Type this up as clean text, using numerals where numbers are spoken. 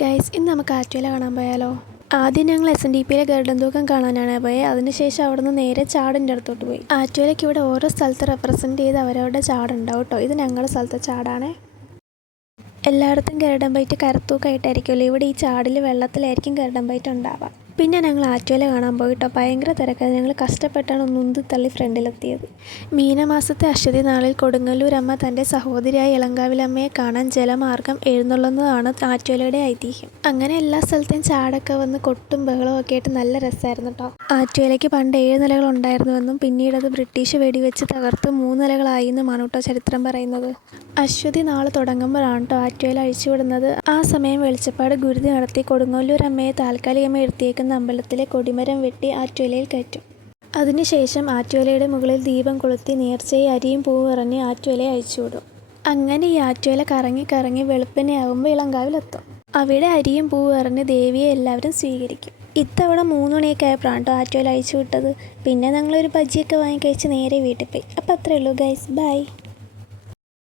Guys, ഇന്ന് നമുക്ക് ആറ്റുവേല കാണാൻ പോയാലോ? ആദ്യം ഞങ്ങൾ SNDPയിലെ ഗരുഡൻ തൂക്കം കാണാനാണ് പോയത്. അതിനുശേഷം അവിടെ നിന്ന് നേരെ ചാടിൻ്റെ അടുത്തോട്ട് പോയി. ആറ്റുവേലയ്ക്ക് ഇവിടെ ഓരോ സ്ഥലത്ത് റെപ്രസെൻറ്റ് ചെയ്ത് അവരവരുടെ ചാടുണ്ടാവും കേട്ടോ. ഇത് ഞങ്ങളുടെ സ്ഥലത്തെ ചാടാണേ. എല്ലായിടത്തും ഗരുഡൻ ബൈറ്റ് കരത്തൂക്കായിട്ടായിരിക്കുമല്ലോ. ഇവിടെ ഈ ചാടിൽ വെള്ളത്തിലായിരിക്കും ഗരുഡൻ ബൈറ്റ് ഉണ്ടാവുക. പിന്നെ ഞങ്ങൾ ആറ്റുവേല കാണാൻ പോയിട്ടോ. ഭയങ്കര തിരക്കാണ്. ഞങ്ങൾ കഷ്ടപ്പെട്ടാണ് ഒന്ന് തള്ളി ഫ്രണ്ടിലെത്തിയത്. മീനമാസത്തെ അശ്വതി നാളിൽ കൊടുങ്ങല്ലൂർ അമ്മ തൻ്റെ സഹോദരിയായ ഇളങ്കാവിലമ്മയെ കാണാൻ ജലമാർഗം എഴുന്നള്ളുന്നതാണ് ആറ്റുവേലയുടെ ഐതിഹ്യം. അങ്ങനെ എല്ലാ സ്ഥലത്തെയും ചാടൊക്കെ വന്ന് കൊട്ടും ബഹളവും ഒക്കെ ആയിട്ട് നല്ല രസമായിരുന്നു കേട്ടോ. ആറ്റുവേലയ്ക്ക് പണ്ട് 7 നിലകൾ ഉണ്ടായിരുന്നുവെന്നും പിന്നീട് അത് ബ്രിട്ടീഷ് വെടിവെച്ച് തകർത്ത് 3 നിലകളായി എന്നുമാണ് കേട്ടോ ചരിത്രം പറയുന്നത്. അശ്വതി നാള് തുടങ്ങുമ്പോഴാണ് കേട്ടോ ആറ്റുവേല അഴിച്ചുവിടുന്നത്. ആ സമയം വെളിച്ചപ്പാട് ഗുരുതി നടത്തി കൊടുങ്ങല്ലൂർ അമ്മയെ താൽക്കാലികമായി എടുത്തിയേക്കുന്ന അമ്പലത്തിലെ കൊടിമരം വെട്ടി ആറ്റുവേലയിൽ കയറ്റും. അതിനുശേഷം ആറ്റുവേലയുടെ മുകളിൽ ദീപം കൊളുത്തി നേർച്ചയായി അരിയും പൂവും എറിഞ്ഞ് ആറ്റുവേലയെ അഴിച്ചുവിടും. അങ്ങനെ ഈ ആറ്റുവേല കറങ്ങി കറങ്ങി വെളുപ്പിനെയാകുമ്പോൾ ഇളങ്കാവിലെത്തും. അവിടെ അരിയും പൂവും എറിഞ്ഞ് ദേവിയെ എല്ലാവരും സ്വീകരിക്കും. ഇത്തവണ 3 മണിയൊക്കെ ആയപ്പോഴാണ് കേട്ടോ ആറ്റുവേല അഴിച്ചു വിട്ടത്. പിന്നെ ഞങ്ങളൊരു ബജ്ജിയൊക്കെ വാങ്ങി കഴിച്ച് നേരെ വീട്ടിൽ പോയി. അപ്പോൾ അത്രയേ ഉള്ളൂ ഗൈസ്, ബൈ.